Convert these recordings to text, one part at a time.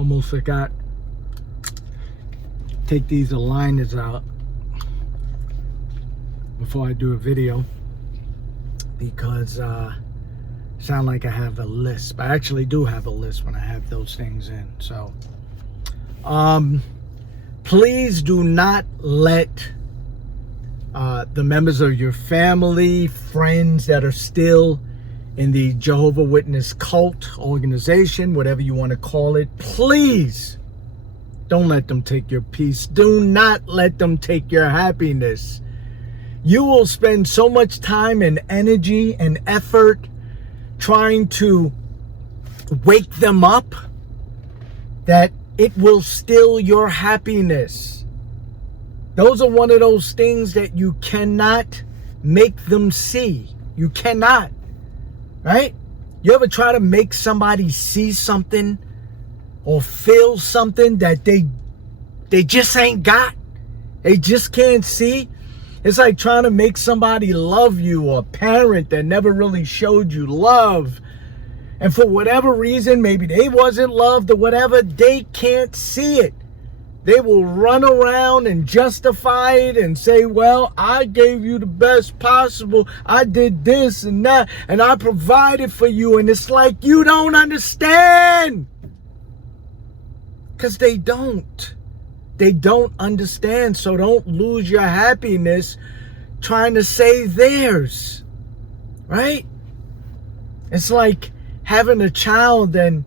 Almost forgot. Take these aligners out before I do a video, because sound like I have a lisp. I actually do have a lisp when I have those things in. So please do not let the members of your family, friends that are still in the Jehovah Witness cult, organization, whatever you want to call it, please don't let them take your peace. Do not let them take your happiness. You will spend so much time and energy and effort trying to wake them up that it will steal your happiness. Those are one of those things that you cannot make them see. You cannot, right? You ever try to make somebody see something or feel something that they just ain't got? They just can't see. It's like trying to make somebody love you, or a parent that never really showed you love. And for whatever reason, maybe they wasn't loved or whatever, they can't see it. They will run around and justify it and say, well, I gave you the best possible. I did this and that, and I provided for you. And it's like, you don't understand. Because they don't. They don't understand. So don't lose your happiness trying to save theirs. Right? It's like having a child and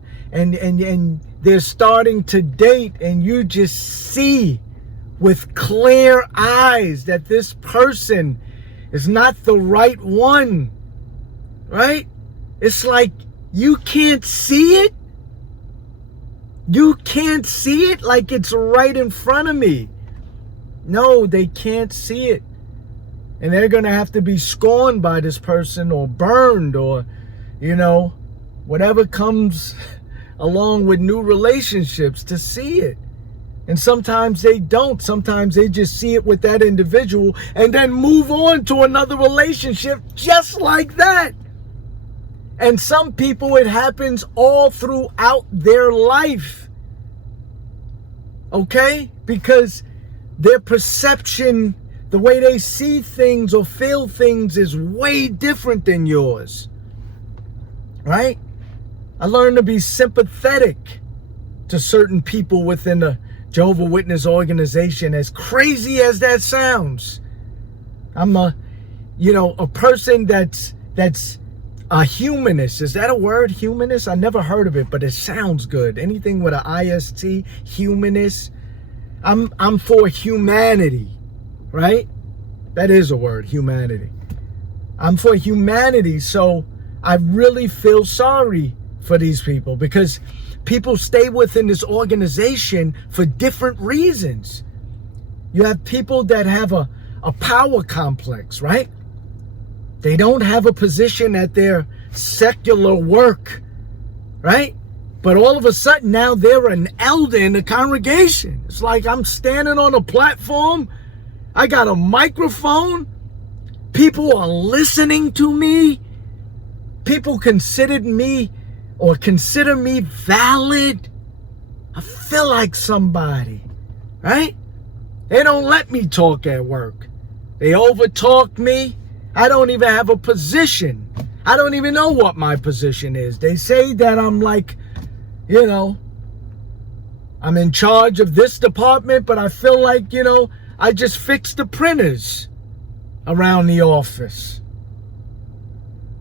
they're starting to date, and you just see with clear eyes that this person is not the right one. Right? It's like you can't see it. You can't see it like it's right in front of me. No, they can't see it. And they're going to have to be scorned by this person, or burned, or, whatever comes along with new relationships to see it. And sometimes they don't. Sometimes they just see it with that individual and then move on to another relationship just like that. And some people, it happens all throughout their life. Okay? Because their perception, the way they see things or feel things, is way different than yours. Right? I learned to be sympathetic to certain people within the Jehovah Witness organization, as crazy as that sounds. I'm a person that's a humanist. Is that a word, humanist? I never heard of it, but it sounds good. Anything with an IST, humanist. I'm for humanity, right? That is a word, humanity. I'm for humanity, so I really feel sorry for these people, because people stay within this organization for different reasons. You have people that have a power complex, right? They don't have a position at their secular work, right? But all of a sudden now they're an elder in the congregation. It's like I'm standing on a platform. I got a microphone. People are listening to me. People consider me valid. I feel like somebody, right? They don't let me talk at work. They overtalk me. I don't even have a position. I don't even know what my position is. They say that I'm like, I'm in charge of this department, but I feel like, I just fix the printers around the office.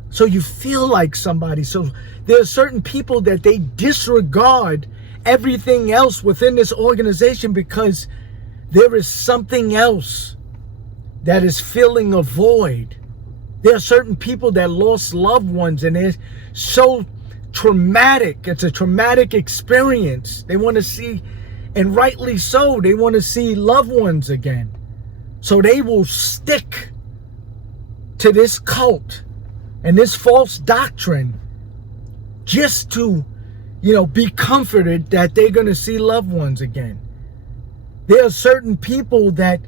So you feel like somebody. So there are certain people that they disregard everything else within this organization because there is something else that is filling a void. There are certain people that lost loved ones, and it's so traumatic. It's a traumatic experience. They want to see, and rightly so, they want to see loved ones again. So they will stick to this cult and this false doctrine just to, be comforted that they're going to see loved ones again. There are certain people that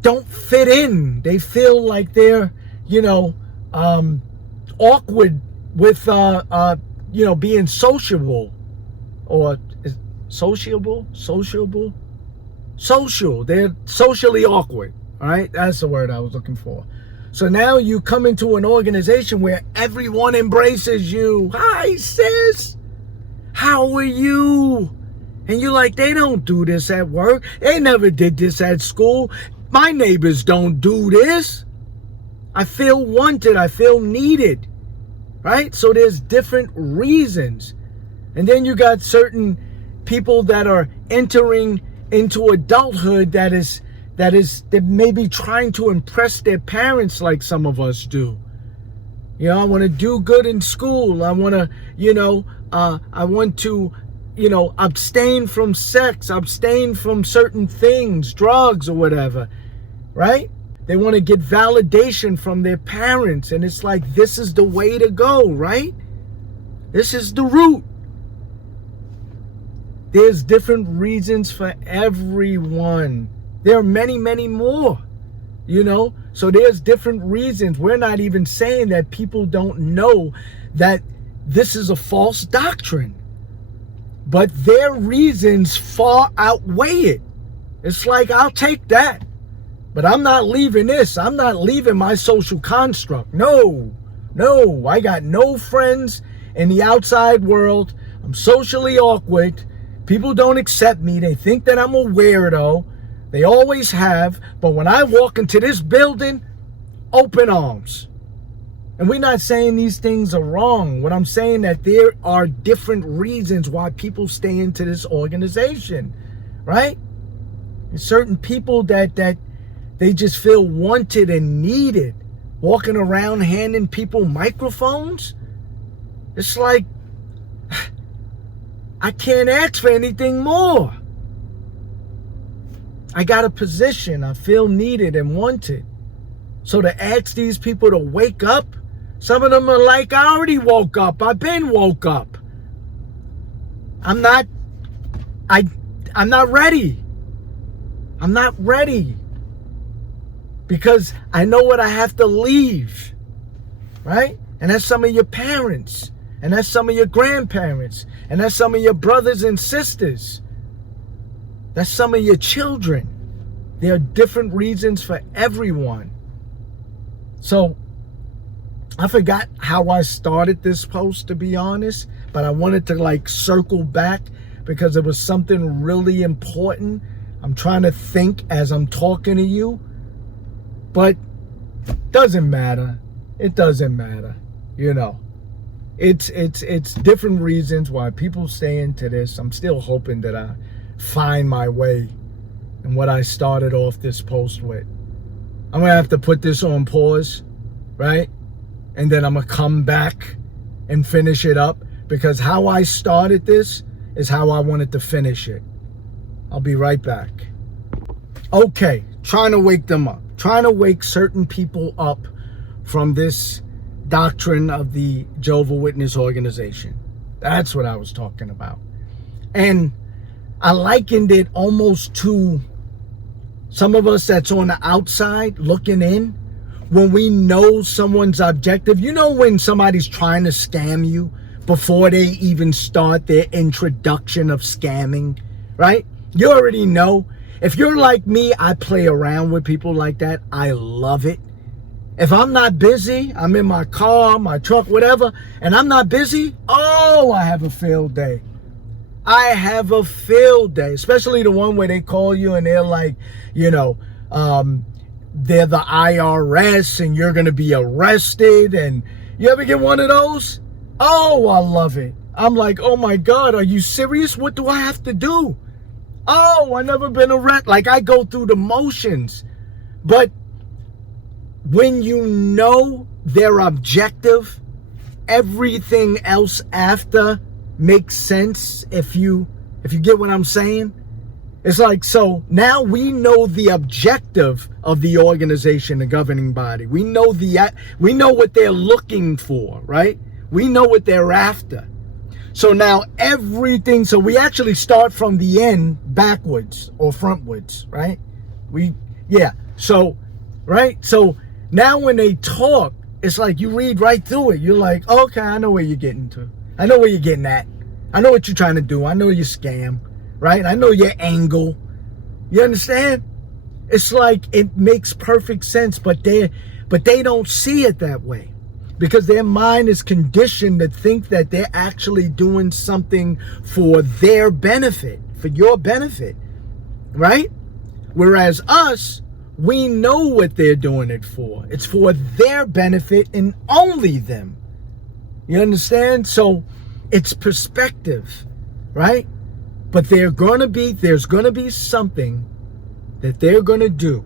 don't fit in. They feel like they're, awkward with, being sociable. or is sociable. Social. They're socially awkward. All right, that's the word I was looking for. So now you come into an organization where everyone embraces you. Hi, sis. How are you? And you're like, they don't do this at work. They never did this at school. My neighbors don't do this. I feel wanted. I feel needed. Right? So there's different reasons. And then you got certain people that are entering into adulthood that may be trying to impress their parents like some of us do. You know, I want to do good in school. I want to, abstain from sex, abstain from certain things, drugs or whatever, right? They want to get validation from their parents. And it's like, this is the way to go, right? This is the route. There's different reasons for everyone. There are many, many more, So there's different reasons. We're not even saying that people don't know that this is a false doctrine. But their reasons far outweigh it. It's like, I'll take that. But I'm not leaving this. I'm not leaving my social construct. No. I got no friends in the outside world. I'm socially awkward. People don't accept me. They think that I'm a weirdo. They always have. But when I walk into this building, open arms. And we're not saying these things are wrong. What I'm saying that there are different reasons why people stay into this organization, right? There's certain people that they just feel wanted and needed, walking around handing people microphones. It's like, I can't ask for anything more. I got a position. I feel needed and wanted. So to ask these people to wake up, some of them are like, I already woke up. I've been woke up. I'm not ready. I'm not ready. Because I know what I have to leave. Right? And that's some of your parents. And that's some of your grandparents. And that's some of your brothers and sisters. That's some of your children. There are different reasons for everyone. So, I forgot how I started this post, to be honest. But I wanted to circle back because it was something really important. I'm trying to think as I'm talking to you. But doesn't matter. It doesn't matter. It's different reasons why people stay into this. I'm still hoping that I find my way in what I started off this post with. I'm going to have to put this on pause, right? And then I'm going to come back and finish it up because how I started this is how I wanted to finish it. I'll be right back. Okay, trying to wake them up. Trying to wake certain people up from this doctrine of the Jehovah Witness organization. That's what I was talking about. And I likened it almost to some of us that's on the outside looking in. When we know someone's objective, when somebody's trying to scam you before they even start their introduction of scamming, right? You already know. If you're like me, I play around with people like that. I love it. If I'm not busy, I'm in my car, my truck, whatever, and I'm not busy, I have a field day. I have a field day, especially the one where they call you and they're like, they're the IRS and you're going to be arrested. And you ever get one of those? Oh, I love it. I'm like, oh my God, are you serious? What do I have to do? Oh, I never been arrested. I go through the motions. But when you know their objective, everything else after makes sense. If you get what I'm saying, it's like, so now we know the objective of the organization, the governing body. We know what they're looking for, right? We know what they're after. So now everything, so we actually start from the end backwards or frontwards, right? So now when they talk, it's like you read right through it. You're like, okay, I know where you're getting to. I know where you're getting at. I know what you're trying to do. I know your scam, right? I know your angle. You understand? It's like it makes perfect sense, but they don't see it that way because their mind is conditioned to think that they're actually doing something for their benefit, for your benefit, right? Whereas us, we know what they're doing it for. It's for their benefit and only them. You understand? So it's perspective, right? But there's going to be something that they're going to do.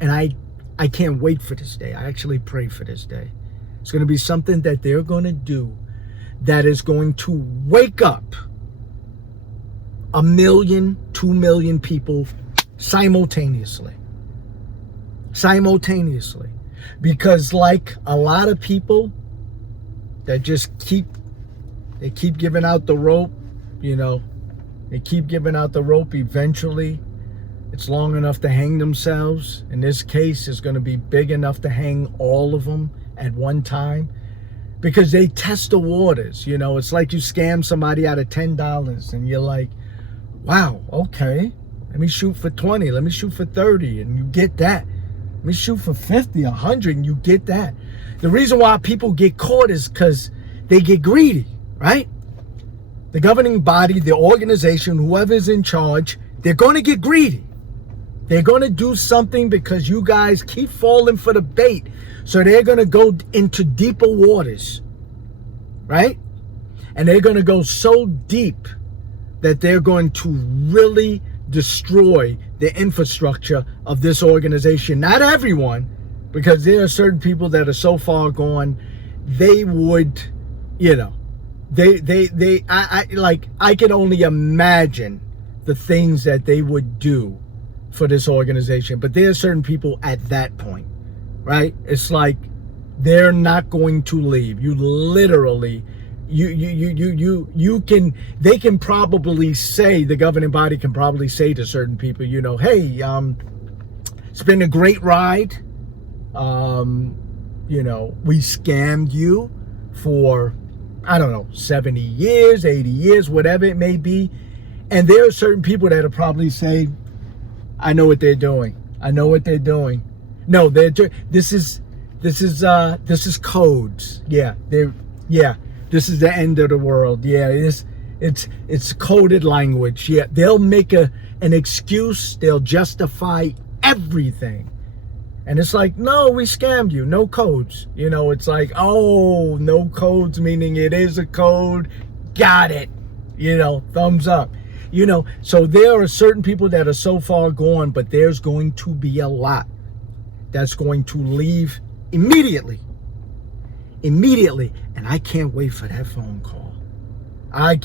And I can't wait for this day. I actually pray for this day. It's going to be something that they're going to do that is going to wake up 1 million, 2 million people simultaneously. Because like a lot of people that just keep giving out the rope, they keep giving out the rope. Eventually it's long enough to hang themselves. In this case, it's going to be big enough to hang all of them at one time because they test the waters. It's like you scam somebody out of $10 and you're like, wow, okay, let me shoot for 20, let me shoot for 30, and you get that. Let me shoot for 50, 100, and you get that. The reason why people get caught is because they get greedy, right? The governing body, the organization, whoever's in charge, they're going to get greedy. They're going to do something because you guys keep falling for the bait. So they're going to go into deeper waters, right? And they're going to go so deep that they're going to really destroy the infrastructure of this organization. Not everyone, because there are certain people that are so far gone, they would, I can only imagine the things that they would do for this organization. But there are certain people at that point, right? It's like they're not going to leave. You literally, they can probably say, the governing body can probably say to certain people, hey, it's been a great ride. We scammed you for, 70 years, 80 years, whatever it may be. And there are certain people that'll probably say, I know what they're doing. No, this is codes. This is the end of the world. It's coded language. They'll make an excuse. They'll justify everything. And it's like, no, we scammed you. No codes. It's like, oh, no codes, meaning it is a code. Got it. Thumbs up. So there are certain people that are so far gone, but there's going to be a lot that's going to leave immediately. And I can't wait for that phone call. I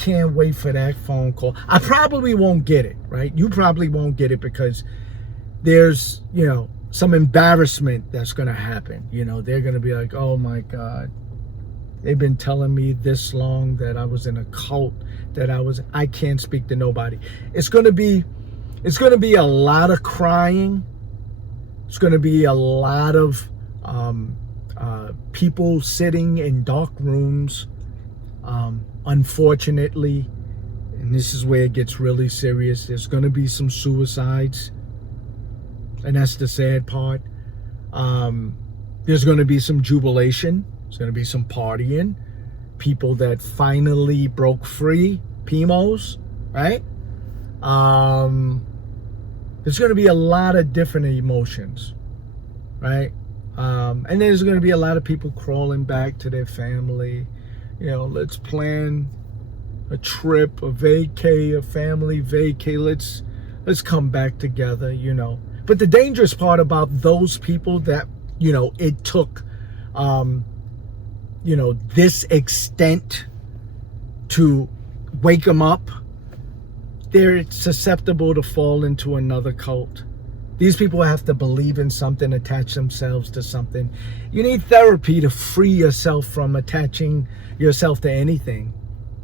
probably won't get it, right? You probably won't get it because there's, some embarrassment that's going to happen. They're going to be like, oh my God, they've been telling me this long that I was in a cult, I can't speak to nobody. It's going to be a lot of crying. It's going to be a lot of people sitting in dark rooms. Unfortunately, and this is where it gets really serious, there's going to be some suicides. And that's the sad part. There's going to be some jubilation. There's going to be some partying. People that finally broke free. Pimos, right? There's going to be a lot of different emotions, right? And there's going to be a lot of people crawling back to their family. Let's plan a trip, a family vacay. Let's come back together, But the dangerous part about those people that, it took, this extent to wake them up, they're susceptible to fall into another cult. These people have to believe in something, attach themselves to something. You need therapy to free yourself from attaching yourself to anything,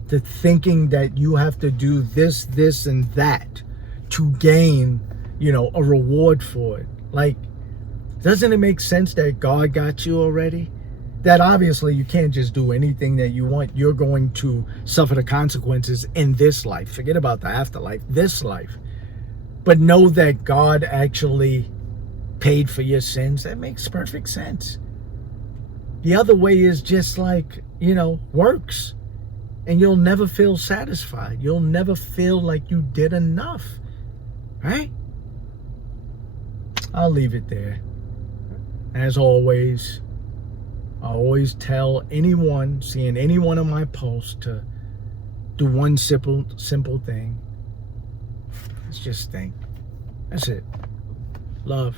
to thinking that you have to do this, and that to gain a reward for it. Like, doesn't it make sense that God got you already? that obviously you can't just do anything that you want. You're going to suffer the consequences in this life. Forget about the afterlife, this life. But know that God actually paid for your sins. That makes perfect sense. The other way is just like, works. And you'll never feel satisfied. You'll never feel like you did enough. Right? I'll leave it there. As always, I always tell anyone, seeing any one of my posts, to do one simple thing. Let's just think. That's it. Love.